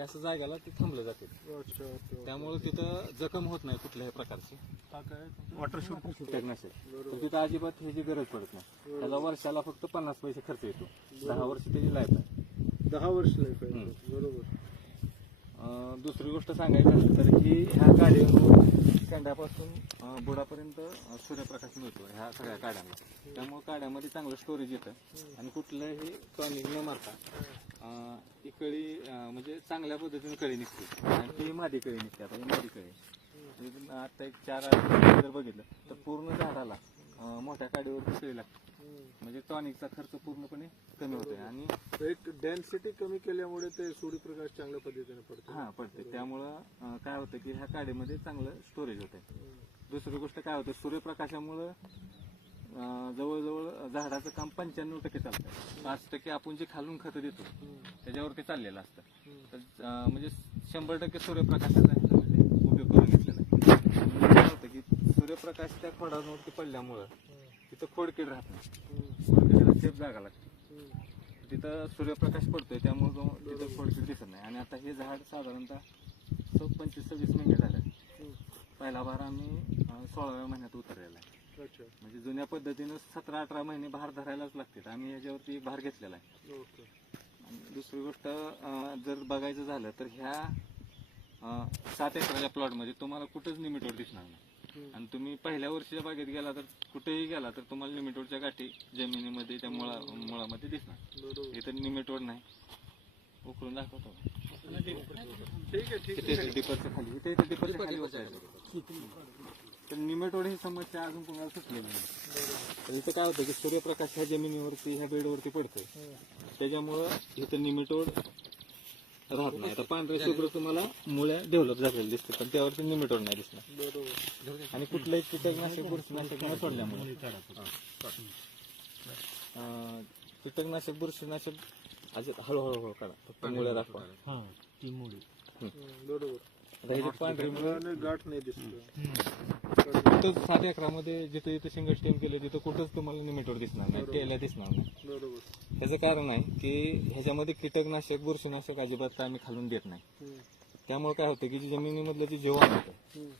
ते असं जाग्याला ते थांबलं जाते. त्यामुळे तिथं जखम होत नाही कुठल्याही प्रकारची. हा काय वॉटर शूट कीटकनाशक तर तिथं अजिबात ह्याची गरज पडत नाही. त्याला वर्षाला फक्त पन्नास पैसे खर्च येतो. दहा वर्ष त्याची लाईफ आहे. दहा वर्ष लाईफ आहे. बरोबर. अं, दुसरी गोष्ट सांगायची झाली तर की ह्या काड्यावर शेंड्यापासून बुडापर्यंत सूर्यप्रकाश मिळतो ह्या सगळ्या काड्यांना. त्यामुळे काड्यामध्ये चांगलं स्टोरेज येतं. आणि कुठलंही कणी न मारता ती कळी म्हणजे चांगल्या पद्धतीने कळी निघते. आणि ती मादी कळी निघते. आता ही मादी कळी. म्हणजे आता एक चार आठ जर बघितलं तर पूर्ण झाडाला अं, मोठ्या काडीवर कळी लागते. म्हणजे टॉनिकचा खर्च पूर्णपणे कमी होतोय आणि एक डेन्सिटी कमी केल्यामुळे ते सूर्यप्रकाश चांगल्या पद्धतीने पडतो. हा पडते त्यामुळं अं, काय होतं की ह्या काडीमध्ये चांगलं स्टोरेज होते दुसरी गोष्ट काय होतं सूर्यप्रकाशामुळं अं, जवळजवळ झाडाचं काम पंच्याण्णव टक्के चालतं पाच टक्के आपण जे खालून खतं देतो त्याच्यावरती चाललेलं असतं. तर अं, म्हणजे शंभर टक्के सूर्यप्रकाशाचा ह्याच्यामध्ये उपयोग करून घेतलेला आहे म्हणजे काय होतं की सूर्यप्रकाश त्या खोडांवरती पडल्यामुळं तिथं खोडकीड राहत नाही. खोडकिडीला सेफ जागा लागते. तिथं सूर्यप्रकाश पडतोय त्यामुळे तिथं खोडकीड दिसत नाही. आणि आता हे झाड साधारणतः स- पंचवीस सव्वीस महिने झाले पहिला भार आम्ही सोळाव्या महिन्यात उतरलेला आहे. म्हणजे जुन्या पद्धतीनं सतरा अठरा महिने भार धरायलाच लागतात. आम्ही याच्यावरती भार घेतलेला आहे. दुसरी गोष्ट जर बघायचं झालं तर ह्या सात एकराच्या प्लॉटमध्ये तुम्हाला कुठंच निमिटोड दिसणार नाही. आणि तुम्ही पहिल्या वर्षीच्या बागेत गेला तर कुठेही गेला तर तुम्हाला निमिटोडच्या गाठी जमिनीमध्ये त्या मुळा मुळामध्ये दिसणार. इथं निमिटोड नाही. उकळून दाखवतो. खाली इथे तर निमेटोड ही समस्या अजून कोणाला सुटलेली नाही. तर इथं काय होतं की सूर्यप्रकाश ह्या जमिनीवरती ह्या बेडवरती पडतोय. त्याच्यामुळं इथं निमेटोड राहत नाही. आता पांढरे शुभ्र तुम्हाला मुळ्या डेव्हलप झालेले दिसते पण त्यावरती निमेटोड नाही दिसणार. आणि कुठलंही कीटकनाशक बुरशीनाशक न सोडल्यामुळे. अं, कीटकनाशक बुरशीनाशक अजित हळूहळू हळू काढा. फक्त मुळ्या दाखवा. आता हे जे पांढरे मुळे आणि गाठ नाही दिसत. कुठंच सात एकरामध्ये जिथं जिथं सिंगल स्टेम केलं तिथं कुठंच तुम्हाला निमिटोर दिसणार नाही टेल्या दिसणार नाही. बरोबर. त्याचं कारण आहे की ह्याच्यामध्ये कीटकनाशक बुरशीनाशक अजिबात काय आम्ही खालून देत नाही. हम्म, त्यामुळे काय होतं की जे जमिनीमधलं जे जेवण होतं हम्म,